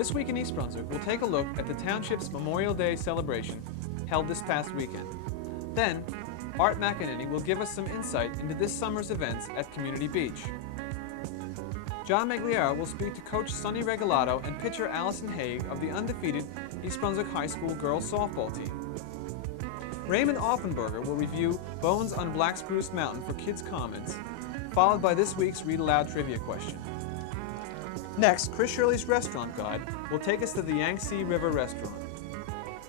This week in East Brunswick, we'll take a look at the Township's Memorial Day celebration held this past weekend. Then, Art McEnany will give us some insight into this summer's events at Community Beach. John Meggiolaro will speak to Coach Sonny Regalato and pitcher Allison Haig of the undefeated East Brunswick High School girls softball team. Raymond Offenberger will review Bones on Black Spruce Mountain for kids' comments, followed by this week's Read Aloud trivia question. Next, Chris Shirley's restaurant guide will take us to the Yangtze River Restaurant.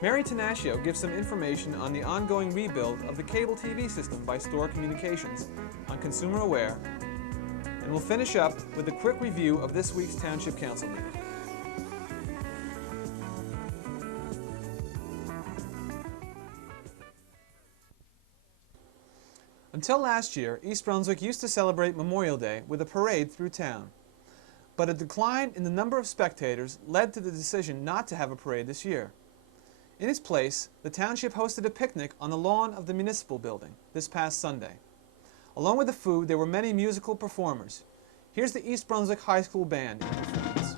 Mary Tenaccio gives some information on the ongoing rebuild of the cable TV system by Store Communications on Consumer Aware, and we'll finish up with a quick review of this week's Township Council meeting. Until last year, East Brunswick used to celebrate Memorial Day with a parade through town. But a decline in the number of spectators led to the decision not to have a parade this year. In its place, the township hosted a picnic on the lawn of the municipal building this past Sunday. Along with the food, there were many musical performers. Here's the East Brunswick High School Band in performance.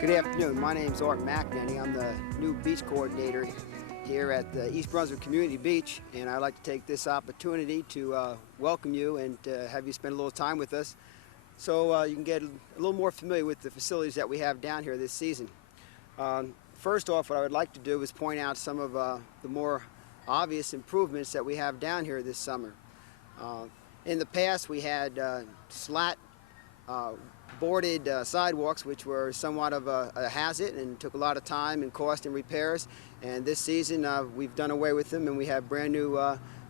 Good afternoon. My name is Art McEnany. I'm the new beach coordinator here at the East Brunswick Community Beach, and I'd like to take this opportunity to welcome you and have you spend a little time with us so you can get a little more familiar with the facilities that we have down here this season. First off, what I would like to do is point out some of the more obvious improvements that we have down here this summer. In the past, we had slat boarded sidewalks, which were somewhat of a hazard and took a lot of time and cost and repairs. And this season, we've done away with them, and we have brand new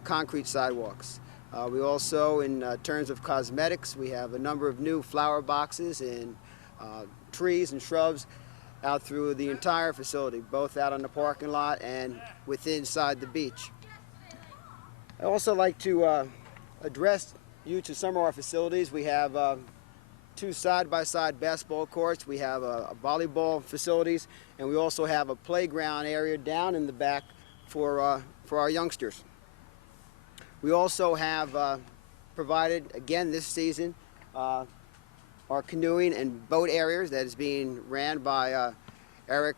concrete sidewalks. We also, in terms of cosmetics, we have a number of new flower boxes and trees and shrubs out through the entire facility, both out on the parking lot and inside the beach. I'd also like to address you to some of our facilities. We have two side-by-side basketball courts. We have a volleyball facilities, and we also have a playground area down in the back for our youngsters. We also have provided, again this season, our canoeing and boat areas that is being ran by Eric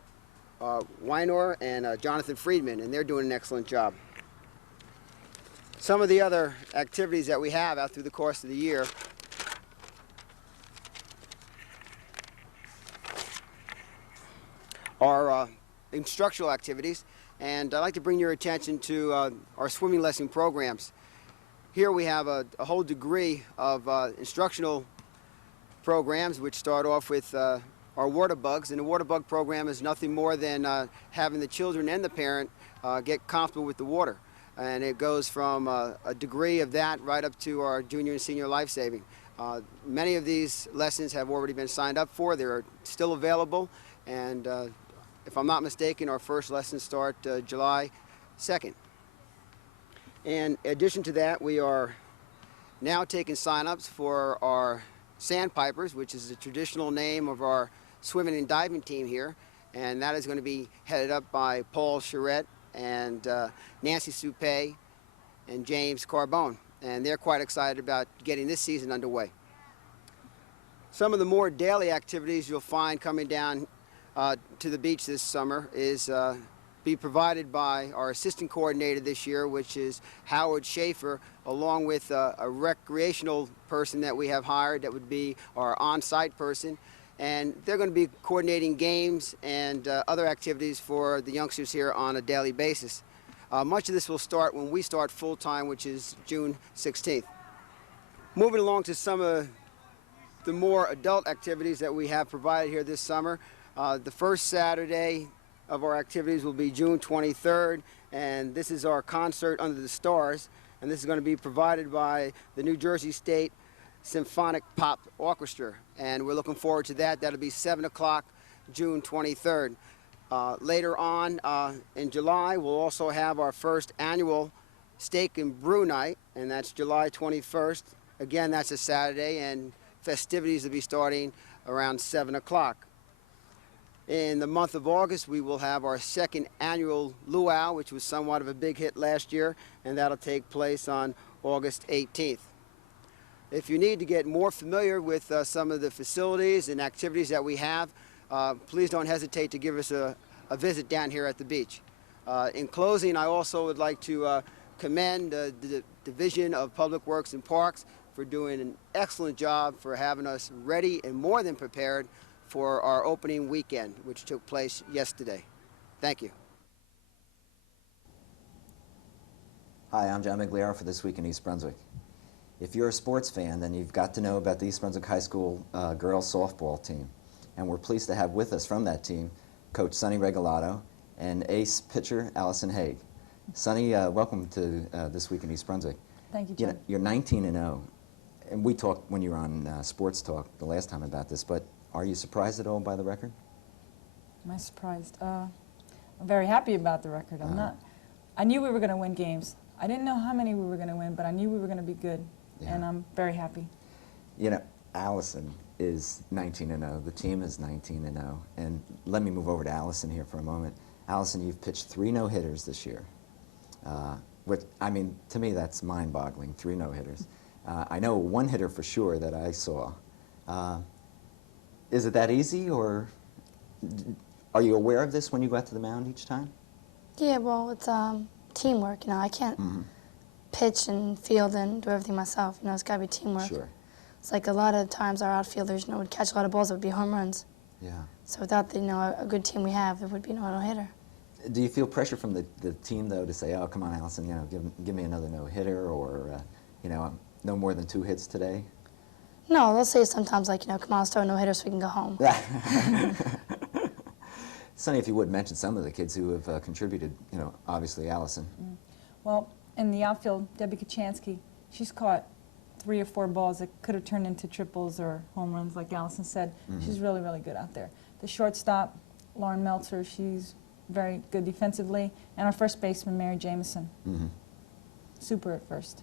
Weinor and Jonathan Friedman, and they're doing an excellent job. Some of the other activities that we have out through the course of the year are instructional activities, and I'd like to bring your attention to our swimming lesson programs. Here we have a whole degree of instructional programs which start off with our water bugs, and the water bug program is nothing more than having the children and the parent get comfortable with the water, and it goes from a degree of that right up to our junior and senior life saving. Many of these lessons have already been signed up for. They're still available, and if I'm not mistaken, our first lessons start July 2nd. In addition to that, we are now taking sign-ups for our Sandpipers, which is the traditional name of our swimming and diving team here, and that is going to be headed up by Paul Charette and Nancy Soupé and James Carbone. and they're quite excited about getting this season underway. Some of the more daily activities you'll find coming down to the beach this summer is be provided by our assistant coordinator this year, which is Howard Schaefer, along with a recreational person that we have hired that would be our on-site person. And they're going to be coordinating games and other activities for the youngsters here on a daily basis. Much of this will start when we start full-time, which is June 16th. Moving along to some of the more adult activities that we have provided here this summer. The first Saturday of our activities will be June 23rd, and this is our concert under the stars, and this is going to be provided by the New Jersey State Symphonic Pop Orchestra, and we're looking forward to that. That'll be 7 o'clock, June 23rd. Later on in July, we'll also have our first annual Steak and Brew Night, and that's July 21st. Again, that's a Saturday, and festivities will be starting around 7 o'clock. In the month of August, we will have our second annual luau, which was somewhat of a big hit last year, and that'll take place on August 18th. If you need to get more familiar with some of the facilities and activities that we have, please don't hesitate to give us a visit down here at the beach. In closing, I also would like to commend the Division of Public Works and Parks for doing an excellent job for having us ready and more than prepared for our opening weekend, which took place yesterday. Thank you. Hi, I'm John Meggiolaro for This Week in East Brunswick. If you're a sports fan, then you've got to know about the East Brunswick High School girls softball team. And we're pleased to have with us from that team Coach Sonny Regalado and ace pitcher Allison Haig. Sonny, welcome to This Week in East Brunswick. Thank you, John. You know, you're 19-0, and we talked when you were on Sports Talk the last time about this, but are you surprised at all by the record? Am I surprised? I'm very happy about the record. I'm not. I knew we were going to win games. I didn't know how many we were going to win, but I knew we were going to be good, and I'm very happy. You know, Allison is 19-0. The team is 19-0. And let me move over to Allison here for a moment. Allison, you've pitched 3 no-hitters this year. Which, I mean, to me, that's mind-boggling, 3 no-hitters. I know 1 hitter for sure that I saw. Is it that easy, or are you aware of this when you go out to the mound each time? Yeah, well, it's teamwork. You know, I can't pitch and field and do everything myself. You know, it's got to be teamwork. Sure. It's like a lot of times our outfielders, would catch a lot of balls that would be home runs. Yeah. So without the, a good team we have, there would be no no-hitter. Do you feel pressure from the team, though, to say, oh, come on, Allison, give me another no-hitter, or, no more than 2 hits today? No, they'll say sometimes, like, come on, let's throw a no-hitter so we can go home. Sonny, if you would mention some of the kids who have contributed, obviously Allison. Well, in the outfield, Debbie Kachansky, she's caught 3 or 4 balls that could have turned into triples or home runs, like Allison said. She's really, really good out there. The shortstop, Lauren Meltzer, she's very good defensively. And our first baseman, Mary Jameson. Super at first.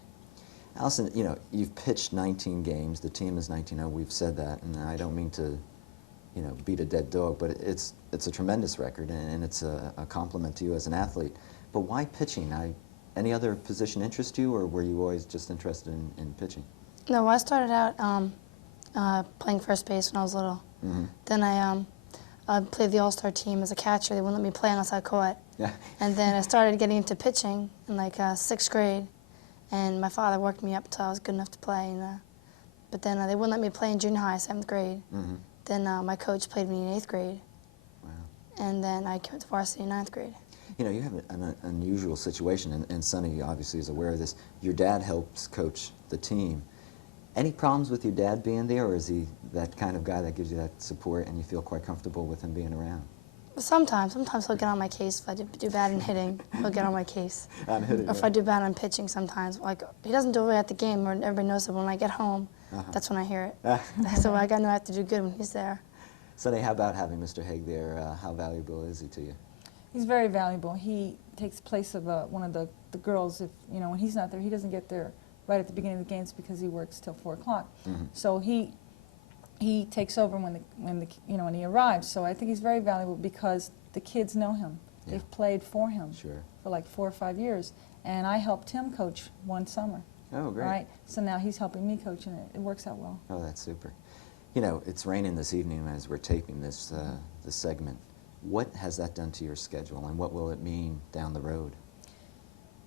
Allison, you've pitched 19 games. The team is 19-0. We've said that, and I don't mean to, beat a dead dog, but it's a tremendous record, and it's a compliment to you as an athlete. But why pitching? Any other position interest you, or were you always just interested in pitching? No, I started out playing first base when I was little. Then I played the all-star team as a catcher. They wouldn't let me play unless I caught. Yeah. And then I started getting into pitching in like 6th grade. And my father worked me up until I was good enough to play. But then they wouldn't let me play in junior high, 7th grade. Then my coach played me in 8th grade. Wow. And then I came to varsity in 9th grade. You have an unusual situation, and Sonny obviously is aware of this. Your dad helps coach the team. Any problems with your dad being there, or is he that kind of guy that gives you that support and you feel quite comfortable with him being around? Sometimes he'll get on my case. If I do bad in hitting, he'll get on my case. On hitting, or if I do bad on pitching sometimes. Like, he doesn't do it at the game, or everybody knows it. When I get home, that's when I hear it. So I know I have to do good when he's there. Sonny, how about having Mr. Haig there? How valuable is he to you? He's very valuable. He takes the place of one of the girls. If when he's not there, he doesn't get there right at the beginning of the games because he works till 4 o'clock. So he takes over when he arrives. So I think he's very valuable because the kids know him. They've played for him for like 4 or 5 years, and I helped him coach one summer. Oh, great. All right, so now he's helping me coach, and it works out well. Oh, that's super. You know, it's raining this evening as we're taping this, this segment. What has that done to your schedule, and what will it mean down the road?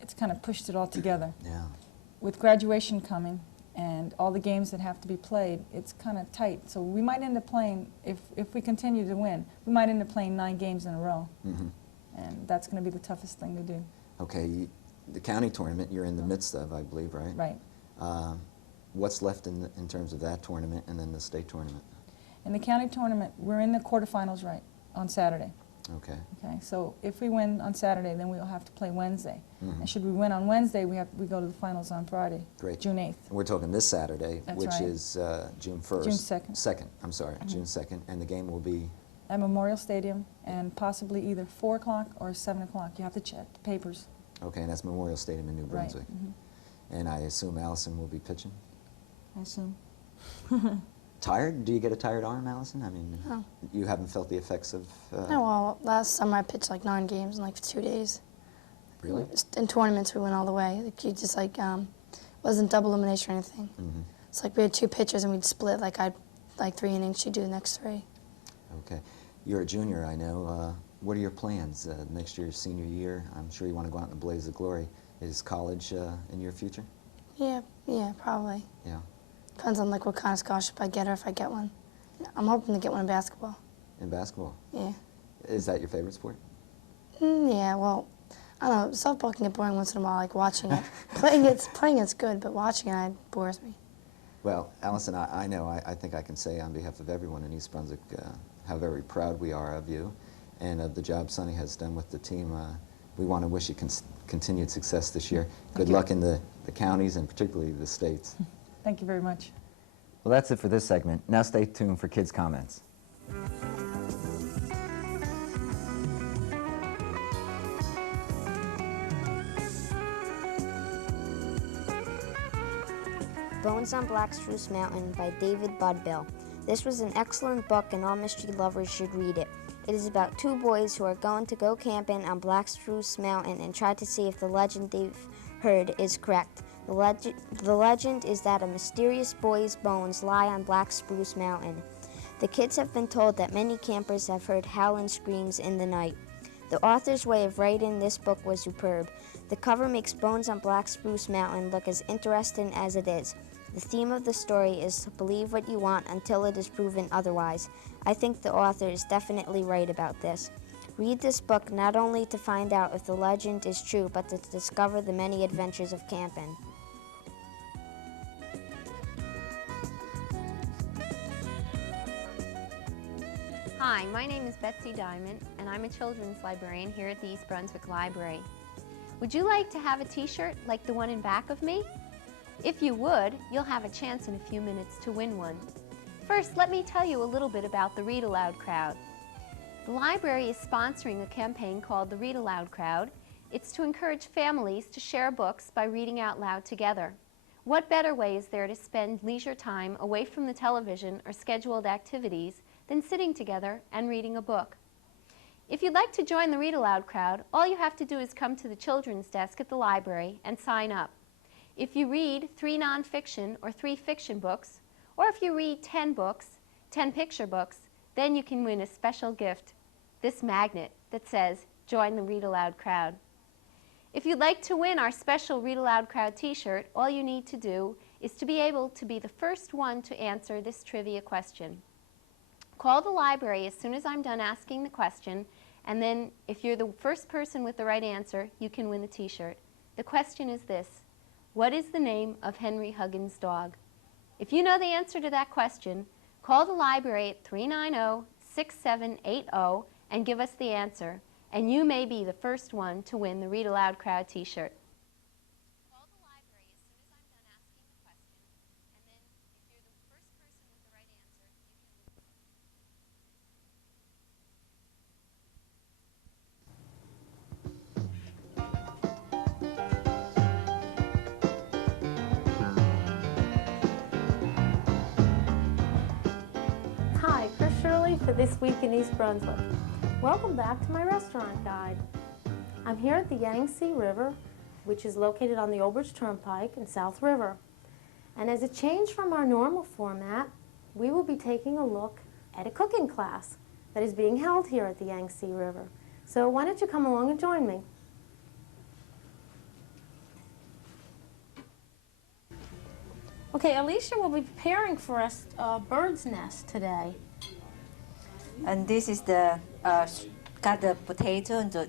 It's kind of pushed it all together. Yeah. With graduation coming and all the games that have to be played, it's kind of tight. So we might end up playing, if we continue to win, we might end up playing 9 games in a row. Mm-hmm. And that's going to be the toughest thing to do. Okay, the county tournament you're in the midst of, I believe, right? Right. What's left in terms of that tournament and then the state tournament? In the county tournament, we're in the quarterfinals right on Saturday. Okay. Okay, so if we win on Saturday, then we'll have to play Wednesday. Mm-hmm. And should we win on Wednesday, we go to the finals on Friday, Great. June 8th. And we're talking this Saturday, That's which right. is June 1st. June 2nd. 2nd, I'm sorry, Mm-hmm. June 2nd, and the game will be? At Memorial Stadium, and possibly either 4 o'clock or 7 o'clock. You have to check the papers. Okay, and that's Memorial Stadium in New Brunswick. Right. Mm-hmm. And I assume Allison will be pitching? I assume. Tired? Do you get a tired arm, Allison? I mean, No. you haven't felt the effects of... No, well, last summer I pitched like 9 games in like 2 days. Really? Just in tournaments we went all the way. Like you just like wasn't double elimination or anything. Mm-hmm. It's like we had 2 pitchers and we'd split. Like I'd like 3 innings, she'd do the next 3. Okay. You're a junior, I know. What are your plans next year, senior year? I'm sure you want to go out in the blaze of glory. Is college in your future? Yeah, probably. Yeah. Depends on like what kind of scholarship I get or if I get one. I'm hoping to get one in basketball. In basketball? Yeah. Is that your favorite sport? Yeah, well, I don't know. Softball can get boring once in a while, like watching it. playing it's good, but watching it bores me. Well, Allison, I know, I think I can say on behalf of everyone in East Brunswick how very proud we are of you and of the job Sonny has done with the team. We want to wish you continued success this year. Good luck in the counties and particularly the states. Thank you very much. Well, that's it for this segment. Now stay tuned for Kids Comments. Bones on Black Spruce Mountain by David Budbill. This was an excellent book and all mystery lovers should read it. It is about 2 boys who are going to go camping on Black Spruce Mountain and try to see if the legend they've heard is correct. The legend is that a mysterious boy's bones lie on Black Spruce Mountain. The kids have been told that many campers have heard howling screams in the night. The author's way of writing this book was superb. The cover makes Bones on Black Spruce Mountain look as interesting as it is. The theme of the story is to believe what you want until it is proven otherwise. I think the author is definitely right about this. Read this book not only to find out if the legend is true, but to discover the many adventures of camping. Hi, my name is Betsy Diamond, and I'm a children's librarian here at the East Brunswick Library. Would you like to have a t-shirt like the one in back of me? If you would, you'll have a chance in a few minutes to win one. First, let me tell you a little bit about the Read Aloud Crowd. The library is sponsoring a campaign called the Read Aloud Crowd. It's to encourage families to share books by reading out loud together. What better way is there to spend leisure time away from the television or scheduled activities than sitting together and reading a book? If you'd like to join the Read Aloud Crowd, all you have to do is come to the children's desk at the library and sign up. If you read 3 nonfiction or 3 fiction books, or if you read 10 books, 10 picture books, then you can win a special gift, this magnet that says, "Join the Read Aloud Crowd." If you'd like to win our special Read Aloud Crowd t-shirt, all you need to do is to be able to be the first one to answer this trivia question. Call the library as soon as I'm done asking the question, and then if you're the first person with the right answer, you can win the t-shirt. The question is this: what is the name of Henry Huggins' dog? If you know the answer to that question, call the library at 390-6780 and give us the answer, and you may be the first one to win the Read Aloud Crowd t-shirt. Call the library as soon as I'm done asking the question, and then if you're the first person with the right answer, you can win. Hi, Chris Shirley for This Week in East Brunswick. Welcome back to my restaurant guide. I'm here at the Yangtze River which is located on the Old Bridge Turnpike in South River. And as a change from our normal format, we will be taking a look at a cooking class that is being held here at the Yangtze River. So why don't you come along and join me? Okay, Alicia will be preparing for us a bird's nest today. And this is the cut the potato into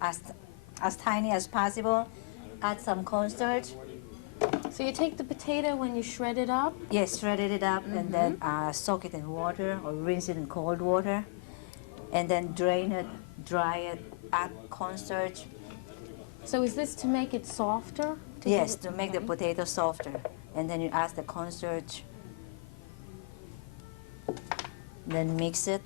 as tiny as possible. Add some cornstarch. So you take the potato when you shred it up? Yes, shredded it up and then soak it in water or rinse it in cold water, and then drain it, dry it, add cornstarch. So is this to make it softer? Yes, to make the potato softer. And then you add the cornstarch, then mix it.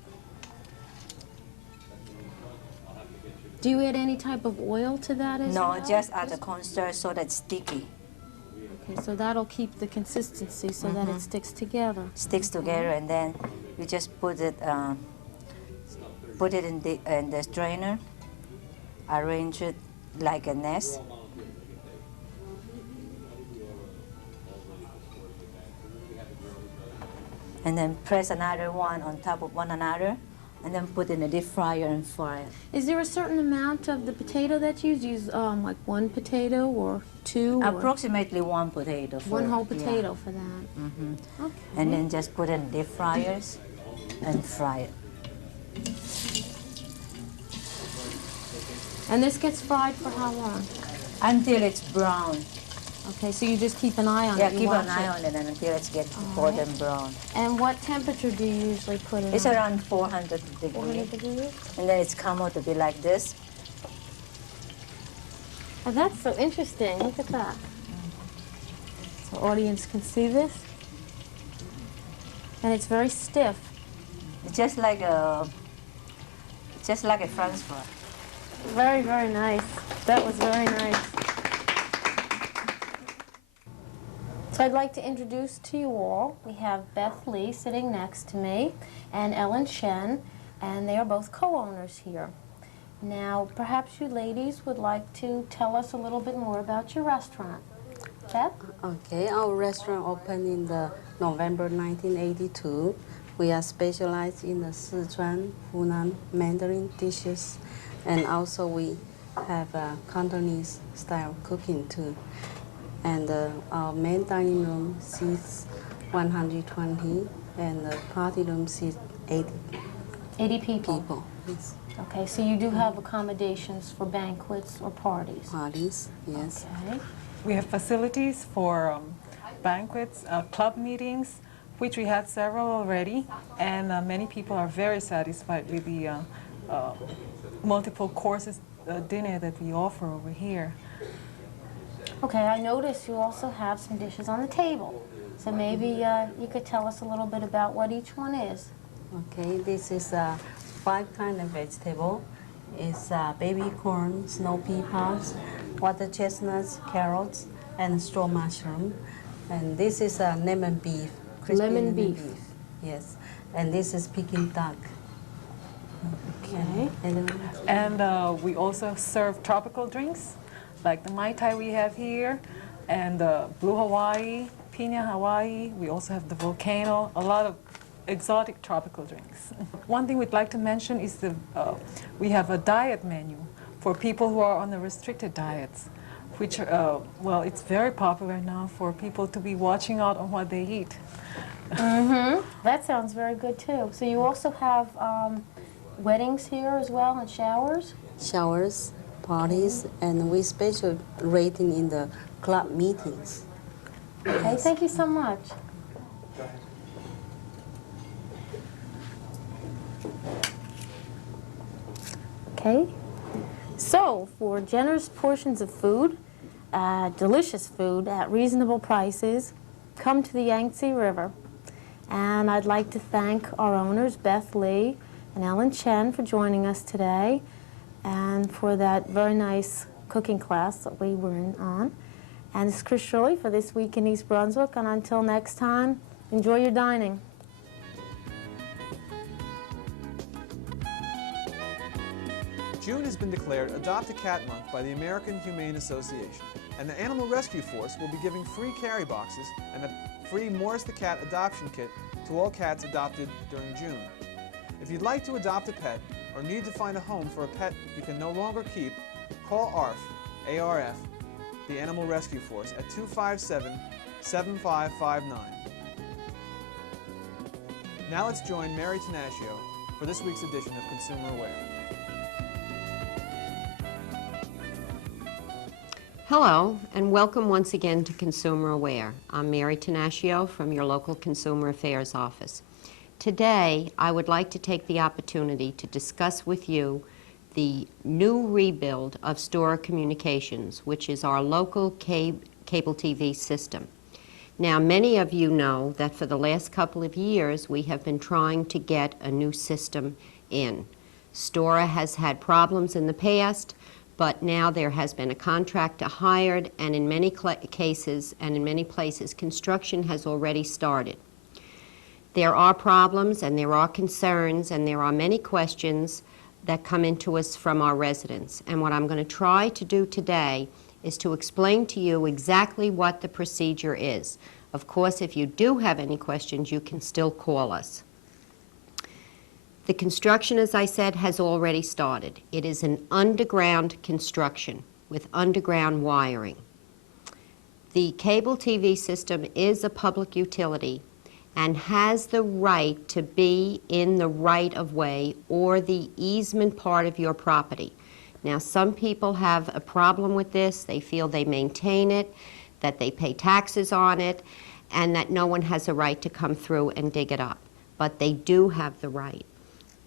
Do you add any type of oil to that as well? No, just add the cornstarch so that it's sticky. Okay, so that'll keep the consistency so that it sticks together. Sticks together, and then you just put it in the strainer, arrange it like a nest. And then press another one on top of one another, and then put in a deep fryer and fry it. Is there a certain amount of the potato that you use? Like one potato or two? Approximately one potato. One whole potato for that. Okay. And then just put in deep fryers and fry it. And this gets fried for how long? Until it's brown. Okay, so you just keep an eye on it. Yeah, you keep watch an eye it. on it until it's getting golden brown. And what temperature do you usually put it It's on? around 400 degrees. 400 degrees? And then it's come out to be like this. Oh, that's so interesting. Look at that. So audience can see this. And it's very stiff. It's just like a French fry. Very, very nice. That was very nice. So I'd like to introduce to you all, we have Beth Lee sitting next to me and Ellen Shen, and they are both co-owners here. Now, perhaps you ladies would like to tell us a little bit more about your restaurant. Beth? Okay, our restaurant opened in the November 1982. We are specialized in the Sichuan, Hunan, Mandarin dishes, and also we have Cantonese style cooking too. And our main dining room seats 120, and the party room seats 80. 80 people. Yes. Okay, so you do have accommodations for banquets or parties? Parties, yes. Okay. We have facilities for banquets, club meetings, which we had several already, and many people are very satisfied with the multiple courses dinner that we offer over here. Okay, I noticed you also have some dishes on the table. So maybe you could tell us a little bit about what each one is. Okay, this is 5 kind of vegetable. It's baby corn, snow pea pods, water chestnuts, carrots, and straw mushroom. And this is lemon beef. Crispy Lemon beef. Yes. And this is Peking duck. Okay. And we also serve tropical drinks, like the Mai Tai we have here, and the Blue Hawaii, Pina Hawaii. We also have the Volcano, a lot of exotic tropical drinks. One thing we'd like to mention is we have a diet menu for people who are on the restricted diets, which, well, it's very popular now for people to be watching out on what they eat. That sounds very good too. So you also have weddings here as well and showers? Showers, parties, and we special rating in the club meetings. Okay, thank you so much. Okay, so for generous portions of food, delicious food at reasonable prices, come to the Yangtze River. And I'd like to thank our owners, Beth Lee and Ellen Chen, for joining us today and for that very nice cooking class that we were on. And this is Chris Shirley for This Week in East Brunswick, and until next time, enjoy your dining. June has been declared Adopt a Cat Month by the American Humane Association, and the Animal Rescue Force will be giving free carry boxes and a free Morris the Cat adoption kit to all cats adopted during June. If you'd like to adopt a pet or need to find a home for a pet you can no longer keep, call ARF, A-R-F, the Animal Rescue Force at 257-7559. Now let's join Mary Tenaccio for this week's edition of Consumer Aware. Hello, and welcome once again to Consumer Aware. I'm Mary Tenaccio from your local Consumer Affairs office. Today, I would like to take the opportunity to discuss with you the new rebuild of Stora Communications, which is our local cable TV system. Now, many of you know that for the last couple of years, we have been trying to get a new system in. Stora has had problems in the past, but now there has been a contractor hired, and in many cases and in many places, construction has already started. There are problems and there are concerns and there are many questions that come into us from our residents. And what I'm going to try to do today is to explain to you exactly what the procedure is. Of course, if you do have any questions, you can still call us. The construction, as I said, has already started. It is an underground construction with underground wiring. The cable TV system is a public utility and has the right to be in the right-of-way or the easement part of your property. Now, some people have a problem with this. They feel they maintain it, that they pay taxes on it, and that no one has a right to come through and dig it up. But they do have the right.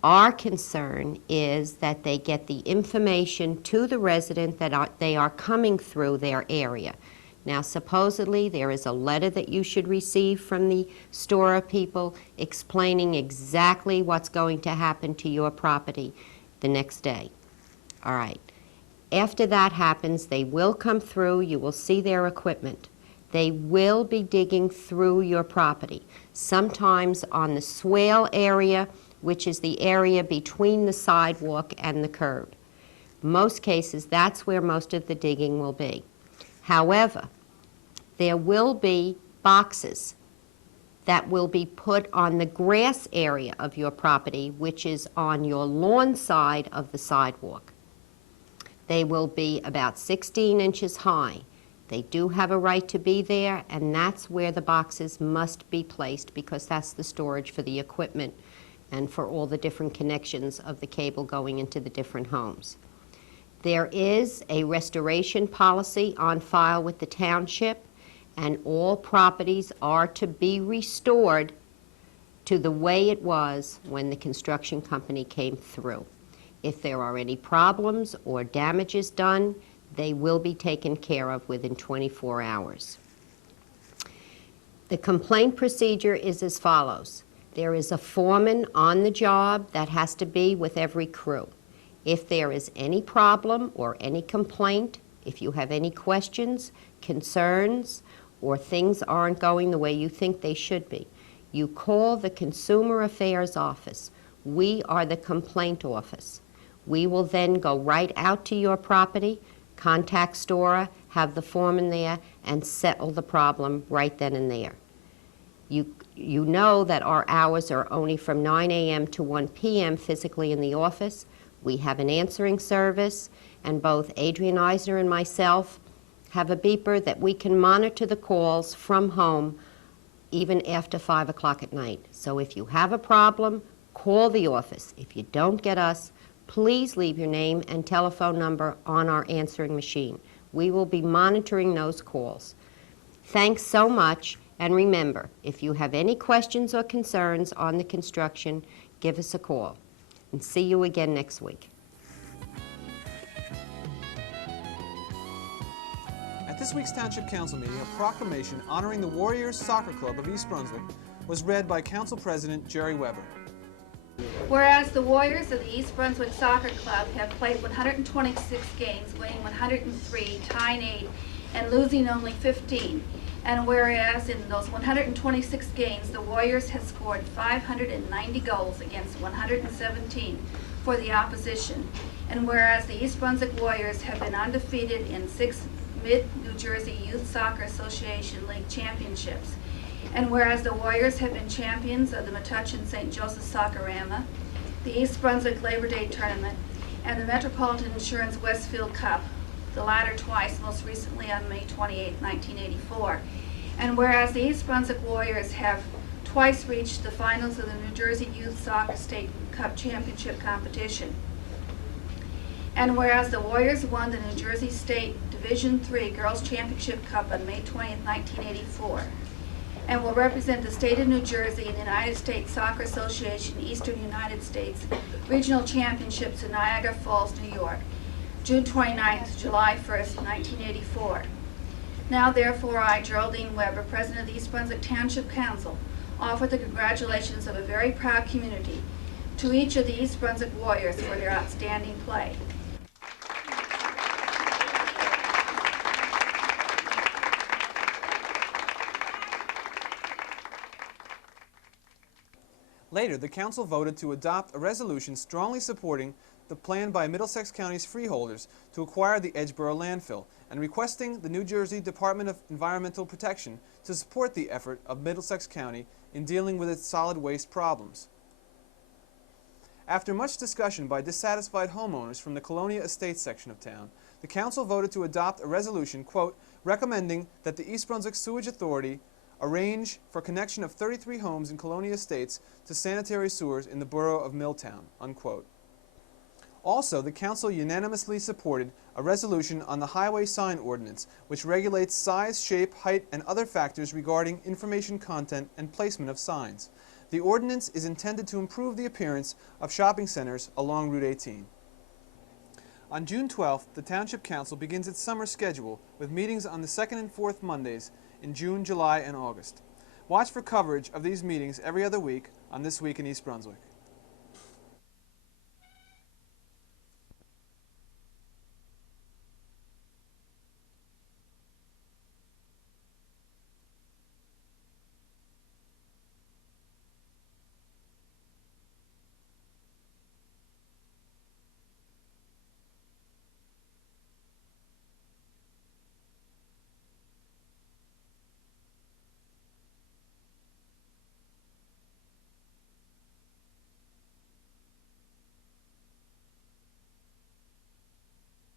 Our concern is that they get the information to the resident that they are coming through their area. Now, supposedly, there is a letter that you should receive from the Stora people explaining exactly what's going to happen to your property the next day. All right. After that happens, they will come through. You will see their equipment. They will be digging through your property, sometimes on the swale area, which is the area between the sidewalk and the curb. Most cases, that's where most of the digging will be. However, there will be boxes that will be put on the grass area of your property, which is on your lawn side of the sidewalk. They will be about 16 inches high. They do have a right to be there, and that's where the boxes must be placed because that's the storage for the equipment and for all the different connections of the cable going into the different homes. There is a restoration policy on file with the township, and all properties are to be restored to the way it was when the construction company came through. If there are any problems or damages done, they will be taken care of within 24 hours. The complaint procedure is as follows. There is a foreman on the job that has to be with every crew. If there is any problem or any complaint, if you have any questions, concerns, or things aren't going the way you think they should be, you call the Consumer Affairs office. We are the complaint office. We will then go right out to your property, contact Stora, have the foreman there, and settle the problem right then and there. You know that our hours are only from 9 a.m. to 1 p.m. physically in the office. We have an answering service, and both Adrian Eisner and myself have a beeper that we can monitor the calls from home even after 5 o'clock at night. So if you have a problem, call the office. If you don't get us, please leave your name and telephone number on our answering machine. We will be monitoring those calls. Thanks so much, and remember, if you have any questions or concerns on the construction, give us a call. And see you again next week. At this week's Township Council meeting, a proclamation honoring the Warriors Soccer Club of East Brunswick was read by Council President Jerry Weber. Whereas the Warriors of the East Brunswick Soccer Club have played 126 games, winning 103, tying 8, and losing only 15. And whereas in those 126 games, the Warriors had scored 590 goals against 117, for the opposition. And whereas the East Brunswick Warriors have been undefeated in 6 Mid-New Jersey Youth Soccer Association League championships, and whereas the Warriors have been champions of the Metuchen-St. Joseph Soccerama, the East Brunswick Labor Day Tournament, and the Metropolitan Insurance Westfield Cup, the latter twice, most recently on May 28, 1984. And whereas the East Brunswick Warriors have twice reached the finals of the New Jersey Youth Soccer State Cup Championship competition. And whereas the Warriors won the New Jersey State Division III Girls Championship Cup on May 20, 1984, and will represent the state of New Jersey in the United States Soccer Association Eastern United States Regional Championships in Niagara Falls, New York, June 29th, July 1st, 1984. Now, therefore, I, Geraldine Weber, President of the East Brunswick Township Council, offer the congratulations of a very proud community to each of the East Brunswick Warriors for their outstanding play. Later, the Council voted to adopt a resolution strongly supporting the plan by Middlesex County's freeholders to acquire the Edgeboro landfill and requesting the New Jersey Department of Environmental Protection to support the effort of Middlesex County in dealing with its solid waste problems. After much discussion by dissatisfied homeowners from the Colonia Estates section of town, the Council voted to adopt a resolution, quote, recommending that the East Brunswick Sewage Authority arrange for connection of 33 homes in Colonia Estates to sanitary sewers in the borough of Milltown, unquote. Also, the Council unanimously supported a resolution on the highway sign ordinance, which regulates size, shape, height, and other factors regarding information content and placement of signs. The ordinance is intended to improve the appearance of shopping centers along Route 18. On June 12th, the Township Council begins its summer schedule with meetings on the 2nd and 4th Mondays in June, July, and August. Watch for coverage of these meetings every other week on This Week in East Brunswick.